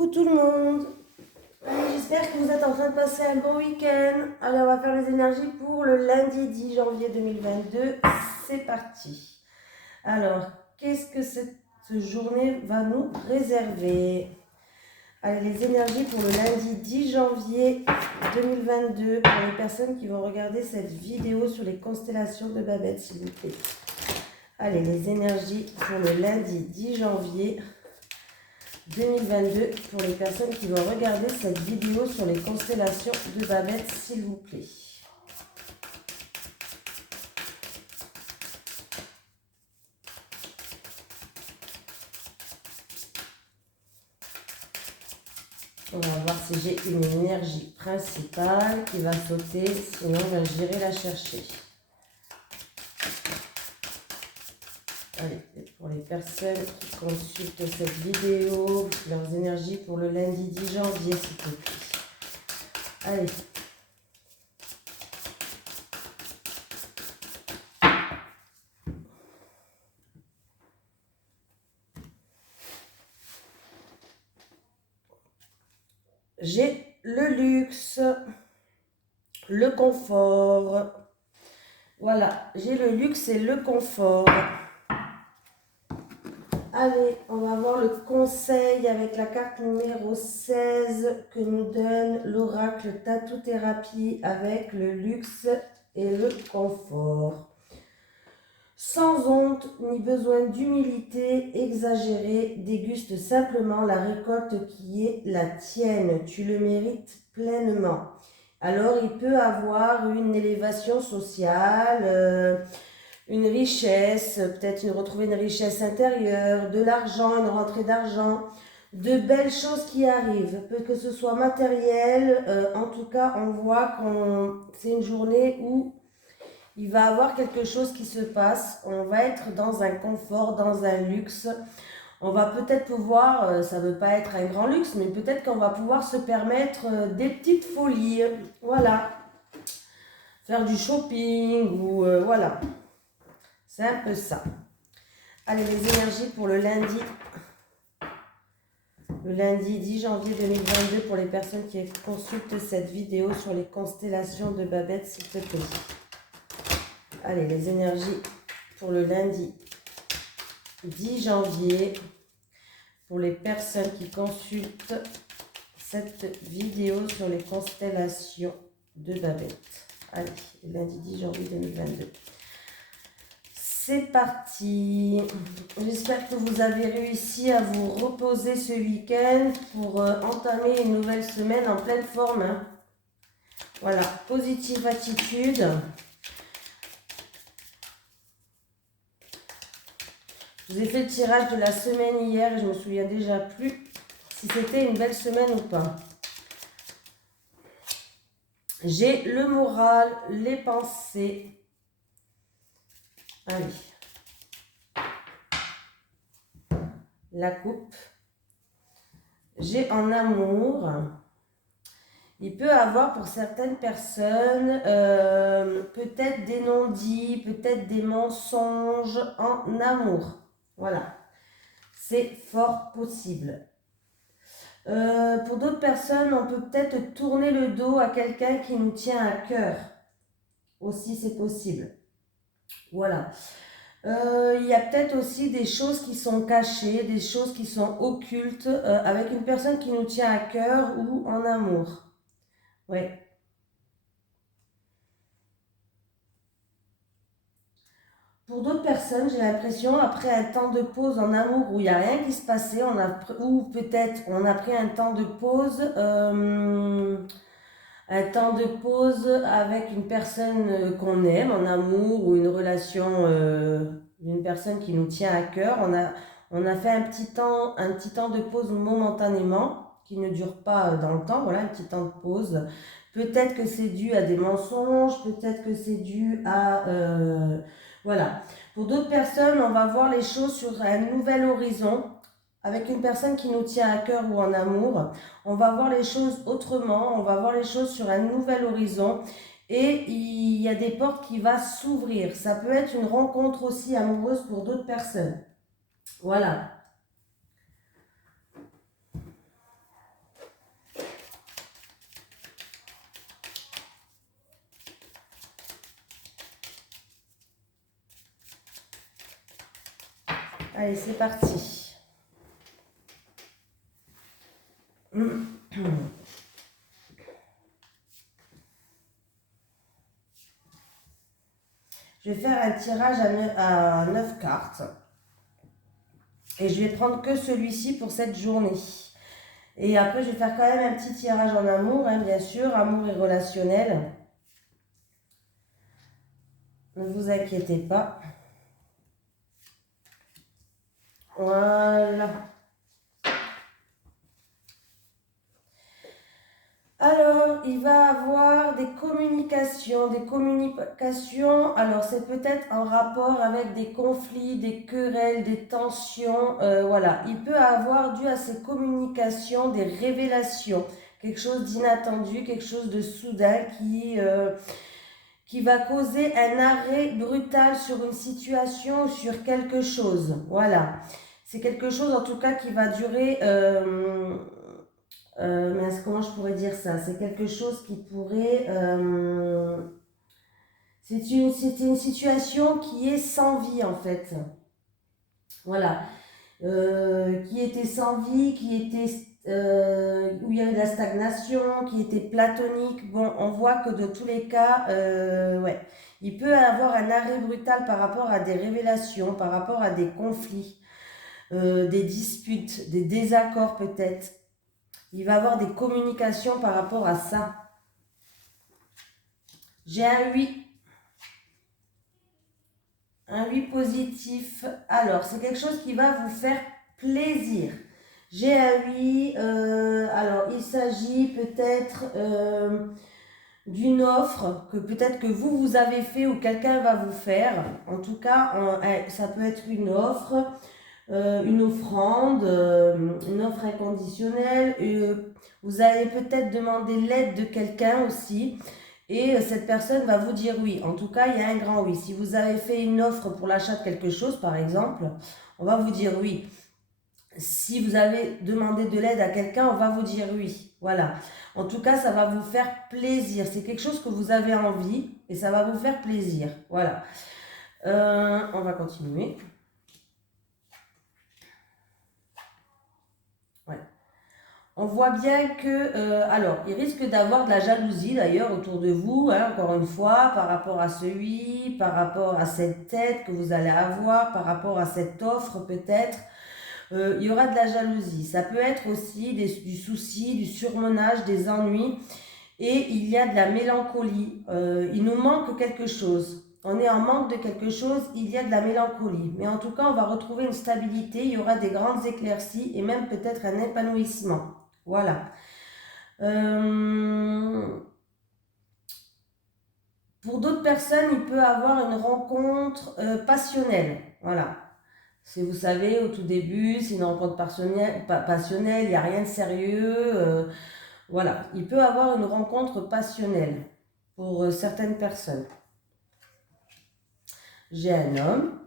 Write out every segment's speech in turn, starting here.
Coucou tout le monde. J'espère que vous êtes en train de passer un bon week-end. Allez, on va faire les énergies pour le lundi 10 janvier 2022. C'est parti. Alors, qu'est-ce que cette journée va nous réserver? Allez, les énergies pour le lundi 10 janvier 2022 pour les personnes qui vont regarder cette vidéo sur les constellations de Babette, s'il vous plaît. Allez, les énergies pour le lundi 10 janvier 2022 pour les personnes qui vont regarder cette vidéo sur les constellations de Babette, s'il vous plaît. On va voir si j'ai une énergie principale qui va sauter, sinon j'irai la chercher. Allez, pour les personnes qui consultent cette vidéo, leurs énergies pour le lundi 10 janvier, s'il vous plaît. Allez. J'ai le luxe, le confort. Voilà, j'ai le luxe et le confort. Allez, on va voir le conseil avec la carte numéro 16 que nous donne l'oracle Tatou Thérapie avec le luxe et le confort. Sans honte ni besoin d'humilité exagérée, déguste simplement la récolte qui est la tienne. Tu le mérites pleinement. Alors, il peut avoir une élévation sociale, une richesse, peut-être retrouver une richesse intérieure, de l'argent, une rentrée d'argent, de belles choses qui arrivent, que ce soit matériel, en tout cas on voit que c'est une journée où il va y avoir quelque chose qui se passe, on va être dans un confort, dans un luxe, on va peut-être pouvoir, ça ne veut pas être un grand luxe, mais peut-être qu'on va pouvoir se permettre des petites folies, voilà, faire du shopping ou voilà. C'est un peu ça. Allez, les énergies pour le lundi 10 janvier 2022 pour les personnes qui consultent cette vidéo sur les constellations de Babette, s'il te plaît. Allez, les énergies pour le lundi 10 janvier pour les personnes qui consultent cette vidéo sur les constellations de Babette. Allez, lundi 10 janvier 2022. C'est parti. J'espère que vous avez réussi à vous reposer ce week-end pour entamer une nouvelle semaine en pleine forme. Hein. Voilà, positive attitude. Je vous ai fait le tirage de la semaine hier et je ne me souviens déjà plus si c'était une belle semaine ou pas. J'ai le moral, les pensées. Allez. La coupe. J'ai en amour. Il peut avoir pour certaines personnes peut-être des non-dits, peut-être des mensonges en amour. Voilà. C'est fort possible. Pour d'autres personnes, on peut peut-être tourner le dos à quelqu'un qui nous tient à cœur. Aussi, c'est possible. Voilà. Il y a peut-être aussi des choses qui sont cachées, des choses qui sont occultes avec une personne qui nous tient à cœur ou en amour. Oui. Pour d'autres personnes, j'ai l'impression, après un temps de pause en amour où il n'y a rien qui se passait, ou peut-être on a pris un temps de pause, avec une personne qu'on aime en amour ou une relation d'une personne qui nous tient à cœur. On a fait un petit temps de pause momentanément, qui ne dure pas dans le temps, voilà, un petit temps de pause. Peut-être que c'est dû à des mensonges, peut-être que c'est dû à... voilà. Pour d'autres personnes, on va voir les choses sur un nouvel horizon, avec une personne qui nous tient à cœur ou en amour. On va voir les choses autrement, on va voir les choses sur un nouvel horizon et il y a des portes qui vont s'ouvrir. Ça peut être une rencontre aussi amoureuse pour d'autres personnes. Voilà. Allez, c'est parti. Je vais faire un tirage à 9 cartes. Et je vais prendre que celui-ci pour cette journée. Et après, je vais faire quand même un petit tirage en amour, hein, bien sûr, amour et relationnel. Ne vous inquiétez pas. Voilà. Alors, il va avoir des communications. Alors, c'est peut-être en rapport avec des conflits, des querelles, des tensions. Voilà, il peut avoir, dû à ces communications, des révélations. Quelque chose d'inattendu, quelque chose de soudain qui va causer un arrêt brutal sur une situation ou sur quelque chose. Voilà. C'est quelque chose en tout cas qui va durer... mais comment je pourrais dire ça? C'est quelque chose qui pourrait... c'était une situation qui est sans vie en fait. Voilà. Qui était sans vie, où il y avait de la stagnation, qui était platonique. Bon, on voit que de tous les cas, ouais, il peut avoir un arrêt brutal par rapport à des révélations, par rapport à des conflits, des disputes, des désaccords peut-être. Il va avoir des communications par rapport à ça. J'ai un 8. Un 8 positif. Alors, c'est quelque chose qui va vous faire plaisir. J'ai un 8. Alors, il s'agit peut-être d'une offre que peut-être que vous avez fait ou quelqu'un va vous faire. En tout cas, ça peut être une offre, une offrande, une offre inconditionnelle. Vous allez peut-être demander l'aide de quelqu'un aussi. Et cette personne va vous dire oui. En tout cas, il y a un grand oui. Si vous avez fait une offre pour l'achat de quelque chose, par exemple, on va vous dire oui. Si vous avez demandé de l'aide à quelqu'un, on va vous dire oui. Voilà. En tout cas, ça va vous faire plaisir. C'est quelque chose que vous avez envie et ça va vous faire plaisir. Voilà. On va continuer. Ouais. On voit bien que, alors, il risque d'avoir de la jalousie d'ailleurs autour de vous, hein, encore une fois, par rapport à celui, par rapport à cette aide que vous allez avoir, par rapport à cette offre peut-être. Il y aura de la jalousie. Ça peut être aussi du souci, du surmenage, des ennuis. Et il y a de la mélancolie. Il nous manque quelque chose. On est en manque de quelque chose, il y a de la mélancolie. Mais en tout cas, on va retrouver une stabilité, il y aura des grandes éclaircies et même peut-être un épanouissement. Voilà. Pour d'autres personnes, il peut avoir une rencontre passionnelle. Voilà. Si vous savez, au tout début, c'est une rencontre passionnelle, il n'y a rien de sérieux. Voilà. Il peut avoir une rencontre passionnelle pour certaines personnes. J'ai un homme.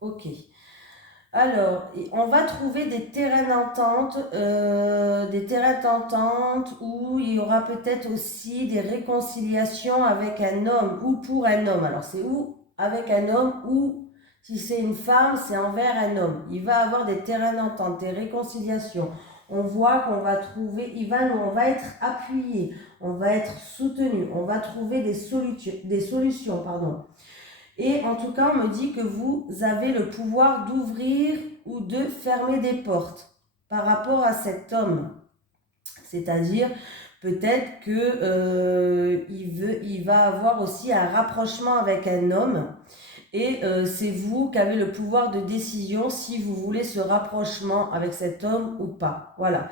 Ok. Alors, on va trouver des terrains d'entente, où il y aura peut-être aussi des réconciliations avec un homme ou pour un homme. Alors, c'est ou avec un homme ou si c'est une femme, c'est envers un homme. Il va avoir des terrains d'entente, des réconciliations. On voit qu'on va trouver, on va être appuyé, on va être soutenu, on va trouver des solutions, pardon. Et en tout cas, on me dit que vous avez le pouvoir d'ouvrir ou de fermer des portes par rapport à cet homme. C'est-à-dire, peut-être que il va avoir aussi un rapprochement avec un homme. Et c'est vous qui avez le pouvoir de décision si vous voulez ce rapprochement avec cet homme ou pas. Voilà.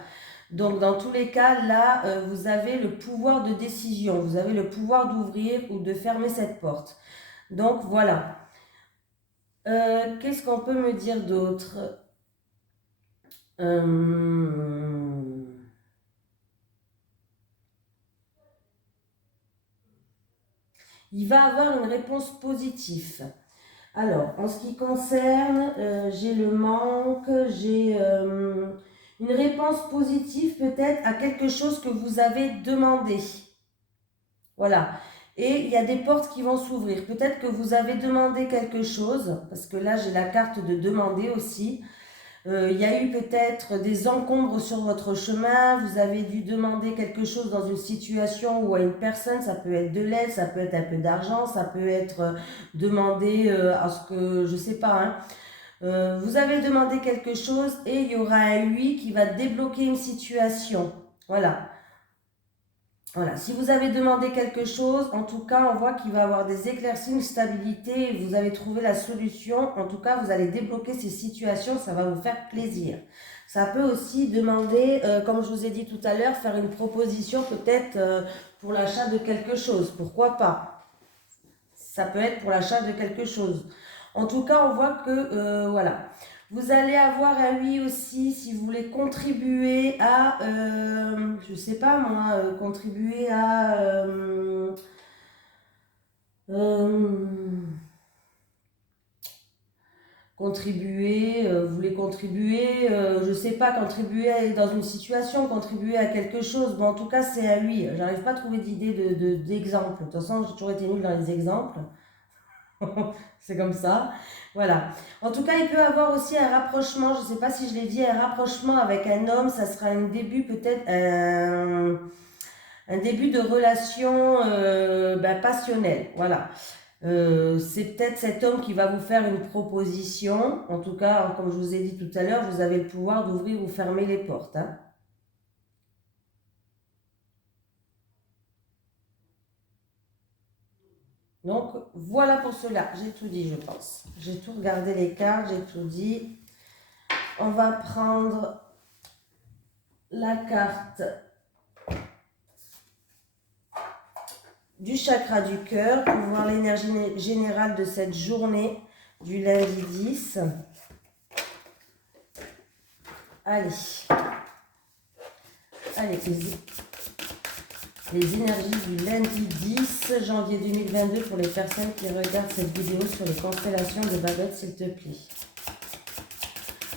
Donc, dans tous les cas, là, vous avez le pouvoir de décision. Vous avez le pouvoir d'ouvrir ou de fermer cette porte. Donc voilà. Qu'est-ce qu'on peut me dire d'autre? Il va avoir une réponse positive. Alors, en ce qui concerne, j'ai le manque, j'ai une réponse positive peut-être à quelque chose que vous avez demandé. Voilà. Et il y a des portes qui vont s'ouvrir. Peut-être que vous avez demandé quelque chose, parce que là j'ai la carte de demander aussi. Il y a eu peut-être des encombres sur votre chemin, vous avez dû demander quelque chose dans une situation ou à une personne, ça peut être de l'aide, ça peut être un peu d'argent, ça peut être demander à ce que, je sais pas, hein, vous avez demandé quelque chose et il y aura un oui qui va débloquer une situation. Voilà. Voilà, si vous avez demandé quelque chose, en tout cas, on voit qu'il va y avoir des éclaircies, une stabilité, et vous avez trouvé la solution. En tout cas, vous allez débloquer ces situations, ça va vous faire plaisir. Ça peut aussi demander, comme je vous ai dit tout à l'heure, faire une proposition peut-être pour l'achat de quelque chose. Pourquoi pas? Ça peut être pour l'achat de quelque chose. En tout cas, on voit que, voilà. Vous allez avoir un oui aussi si vous voulez contribuer à, je sais pas moi, contribuer à, contribuer, vous voulez contribuer, je sais pas, contribuer dans une situation, contribuer à quelque chose. Bon, en tout cas, c'est un oui. J'arrive pas à trouver d'idée d'exemple. De toute façon, j'ai toujours été nulle dans les exemples. C'est comme ça. Voilà. En tout cas, il peut avoir aussi un rapprochement, je ne sais pas si je l'ai dit, un rapprochement avec un homme, ça sera un début peut-être, un début de relation passionnelle. Voilà. C'est peut-être cet homme qui va vous faire une proposition. En tout cas, comme je vous ai dit tout à l'heure, vous avez le pouvoir d'ouvrir ou fermer les portes. Hein. Donc, voilà pour cela. J'ai tout dit, je pense. J'ai tout regardé les cartes, j'ai tout dit. On va prendre la carte du chakra du cœur pour voir l'énergie générale de cette journée du lundi 10. Allez. Allez, les énergies du lundi 10 janvier 2022 pour les personnes qui regardent cette vidéo sur les constellations de Babette, s'il te plaît.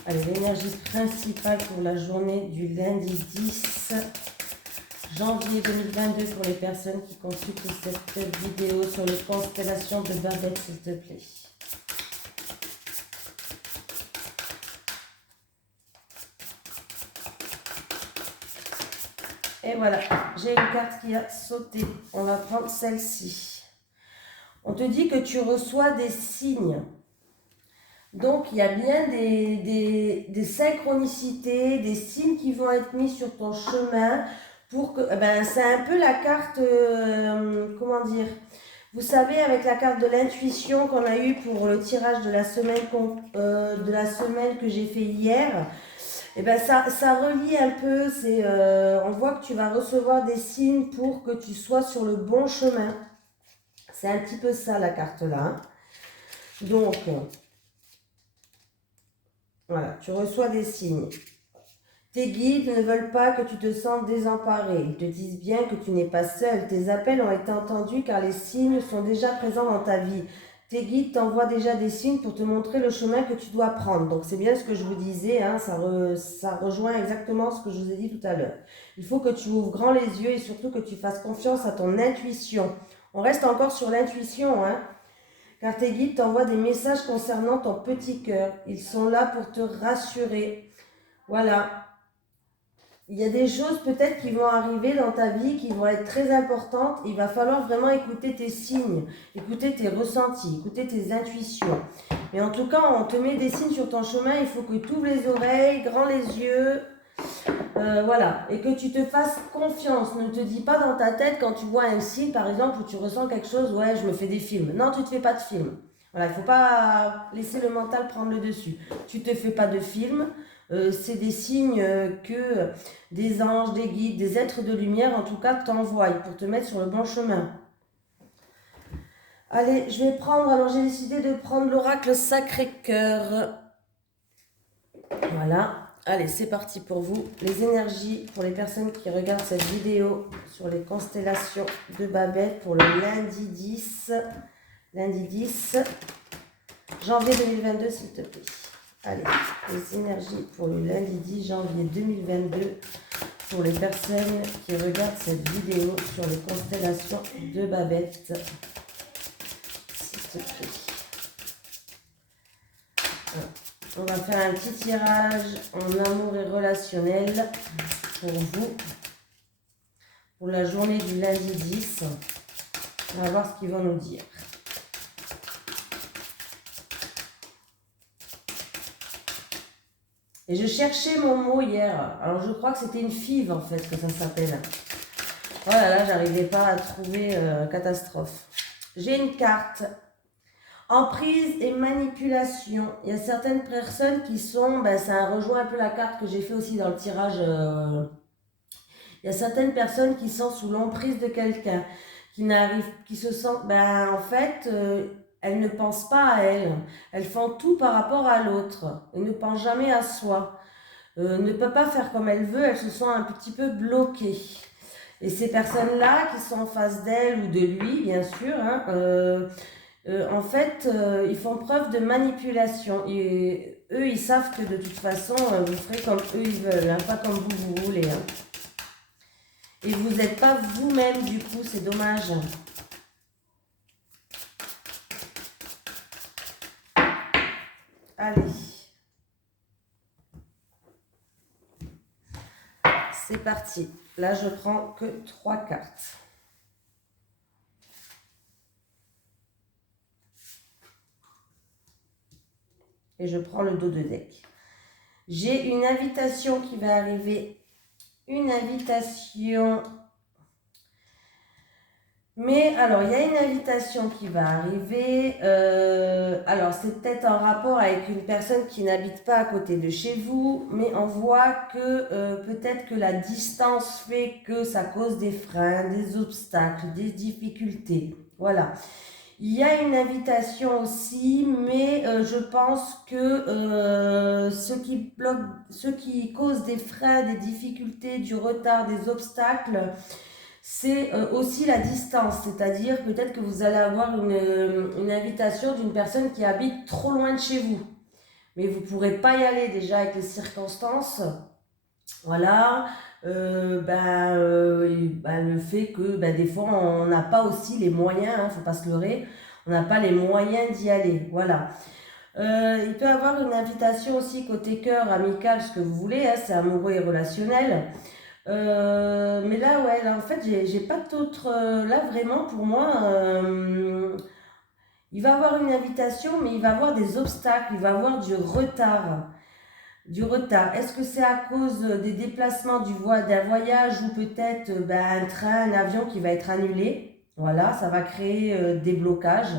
Allez, l'énergie principale pour la journée du lundi 10 janvier 2022 pour les personnes qui consultent cette vidéo sur les constellations de Babette, s'il te plaît. Et voilà, j'ai une carte qui a sauté. On va prendre celle-ci. On te dit que tu reçois des signes. Donc, il y a bien des synchronicités, des signes qui vont être mis sur ton chemin pour que... c'est un peu la carte... comment dire? Vous savez, avec la carte de l'intuition qu'on a eue pour le tirage de la semaine que j'ai fait hier... Et ça relie un peu, on voit que tu vas recevoir des signes pour que tu sois sur le bon chemin. C'est un petit peu ça la carte là. Donc, voilà, tu reçois des signes. Tes guides ne veulent pas que tu te sentes désemparé. Ils te disent bien que tu n'es pas seul. Tes appels ont été entendus car les signes sont déjà présents dans ta vie. Tes guides t'envoient déjà des signes pour te montrer le chemin que tu dois prendre. Donc c'est bien ce que je vous disais, hein, ça rejoint exactement ce que je vous ai dit tout à l'heure. Il faut que tu ouvres grand les yeux et surtout que tu fasses confiance à ton intuition. On reste encore sur l'intuition, hein, car tes guides t'envoient des messages concernant ton petit cœur. Ils sont là pour te rassurer. Voilà. Il y a des choses peut-être qui vont arriver dans ta vie qui vont être très importantes. Il va falloir vraiment écouter tes signes, écouter tes ressentis, écouter tes intuitions. Mais en tout cas, on te met des signes sur ton chemin. Il faut que tu ouvres les oreilles, grand les yeux. Voilà. Et que tu te fasses confiance. Ne te dis pas dans ta tête quand tu vois un signe, par exemple, où tu ressens quelque chose. Ouais, je me fais des films. Non, tu ne te fais pas de films. Voilà, il ne faut pas laisser le mental prendre le dessus. Tu ne te fais pas de films. C'est des signes que des anges, des guides, des êtres de lumière en tout cas t'envoient pour te mettre sur le bon chemin. Allez, je vais prendre, alors j'ai décidé de prendre l'oracle Sacré-Cœur. Voilà, allez c'est parti pour vous. Les énergies pour les personnes qui regardent cette vidéo sur les constellations de Babette pour le lundi 10 janvier 2022 s'il te plaît. Allez, les énergies pour le lundi 10 janvier 2022 pour les personnes qui regardent cette vidéo sur les constellations de Babette. S'il te plaît. On va faire un petit tirage en amour et relationnel pour vous. Pour la journée du lundi 10. On va voir ce qu'ils vont nous dire. Et je cherchais mon mot hier. Alors je crois que c'était une five en fait que ça s'appelle. Oh là là, j'arrivais pas à trouver catastrophe. J'ai une carte. Emprise et manipulation. Il y a certaines personnes qui sont, ça rejoint un peu la carte que j'ai fait aussi dans le tirage. Il y a certaines personnes qui sont sous l'emprise de quelqu'un, qui se sentent, en fait, elles ne pensent pas à elles. Elles font tout par rapport à l'autre. Elles ne pensent jamais à soi. Ne peut pas faire comme elles veulent, elles se sentent un petit peu bloquées. Et ces personnes-là qui sont en face d'elles ou de lui, bien sûr, en fait, ils font preuve de manipulation. Et eux, ils savent que de toute façon, vous ferez comme eux, ils veulent, hein, pas comme vous voulez. Hein. Et vous n'êtes pas vous-même, du coup, c'est dommage. Allez. C'est parti. Là, je prends que 3 cartes. Et je prends le dos de deck. J'ai une invitation qui va arriver. Une invitation. Mais alors, il y a une invitation qui va arriver. Alors, c'est peut-être en rapport avec une personne qui n'habite pas à côté de chez vous. Mais on voit que peut-être que la distance fait que ça cause des freins, des obstacles, des difficultés. Voilà. Il y a une invitation aussi, mais je pense que ce qui cause des freins, des difficultés, du retard, des obstacles, c'est aussi la distance. C'est-à-dire peut-être que vous allez avoir une invitation d'une personne qui habite trop loin de chez vous. Mais vous ne pourrez pas y aller déjà avec les circonstances. Voilà. Le fait que des fois on n'a pas aussi les moyens, faut pas se leurrer, on n'a pas les moyens d'y aller, voilà. Il peut y avoir une invitation aussi côté cœur, amical, ce que vous voulez, hein, c'est amoureux et relationnel. Mais là, ouais, là, en fait, j'ai pas d'autre. Là, vraiment, pour moi, il va avoir une invitation, mais il va avoir des obstacles, il va avoir du retard. Du retard. Est-ce que c'est à cause des déplacements d'un voyage ou peut-être un train, un avion qui va être annulé? Voilà, ça va créer des blocages.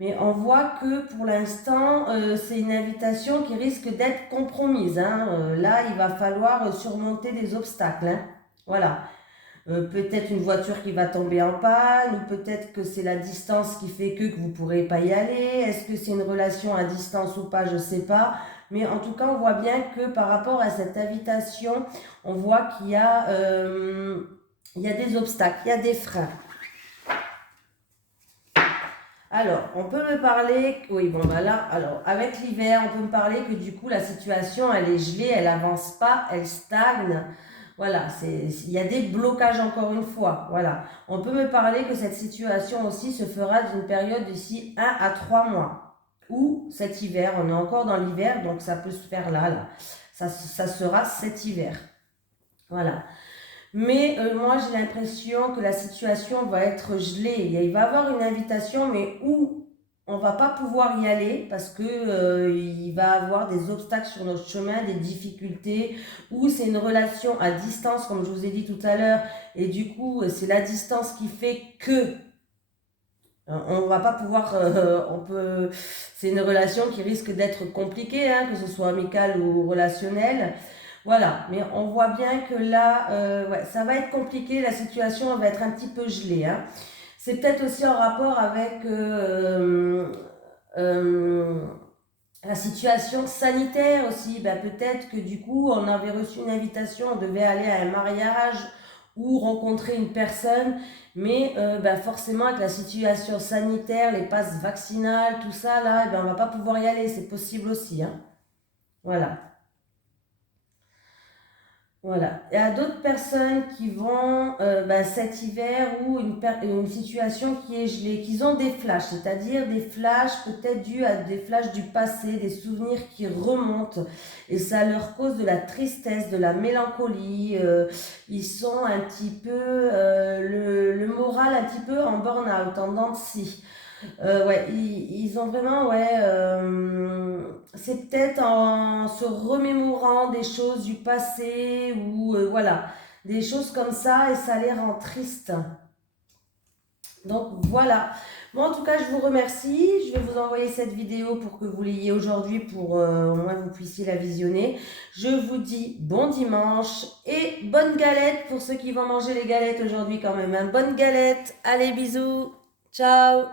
Mais on voit que pour l'instant, c'est une invitation qui risque d'être compromise. Hein. Là, il va falloir surmonter des obstacles. Hein. Voilà. Peut-être une voiture qui va tomber en panne, ou peut-être que c'est la distance qui fait que vous ne pourrez pas y aller. Est-ce que c'est une relation à distance ou pas? Je ne sais pas. Mais en tout cas, on voit bien que par rapport à cette invitation, on voit qu'il y a des obstacles, il y a des freins. Alors, on peut me parler, oui, bon, là, alors, avec l'hiver, on peut me parler que du coup, la situation, elle est gelée, elle avance pas, elle stagne. Voilà, il y a des blocages encore une fois. Voilà, on peut me parler que cette situation aussi se fera d'une période d'ici 1 à 3 mois. Ou cet hiver, on est encore dans l'hiver, donc ça peut se faire là. Ça sera cet hiver. Voilà. Mais moi, j'ai l'impression que la situation va être gelée. Il va y avoir une invitation, mais où on va pas pouvoir y aller parce que il va y avoir des obstacles sur notre chemin, des difficultés, ou c'est une relation à distance, comme je vous ai dit tout à l'heure, et du coup, c'est la distance qui fait que on va pas pouvoir, c'est une relation qui risque d'être compliquée, hein, que ce soit amicale ou relationnelle. Voilà, mais on voit bien que là, ça va être compliqué, la situation va être un petit peu gelée. Hein. C'est peut-être aussi en rapport avec la situation sanitaire aussi. Peut-être que du coup, on avait reçu une invitation, on devait aller à un mariage ou rencontrer une personne, mais forcément avec la situation sanitaire, les passes vaccinales, tout ça, là, on ne va pas pouvoir y aller, c'est possible aussi. Hein. Voilà. Voilà. Il y a d'autres personnes qui vont cet hiver ou une situation qui est gelée, qui ont des flashs, c'est-à-dire des flashs peut-être dus à des flashs du passé, des souvenirs qui remontent et ça leur cause de la tristesse, de la mélancolie. Ils sont un petit peu, le moral un petit peu en burn-out, en dents de scie. Ouais, ils ont vraiment, ouais, c'est peut-être en se remémorant des choses du passé ou voilà, des choses comme ça et ça les rend tristes. Donc voilà. Bon, en tout cas, je vous remercie. Je vais vous envoyer cette vidéo pour que vous l'ayez aujourd'hui pour au moins vous puissiez la visionner. Je vous dis bon dimanche et bonne galette pour ceux qui vont manger les galettes aujourd'hui quand même, hein. Bonne galette. Allez, bisous. Ciao.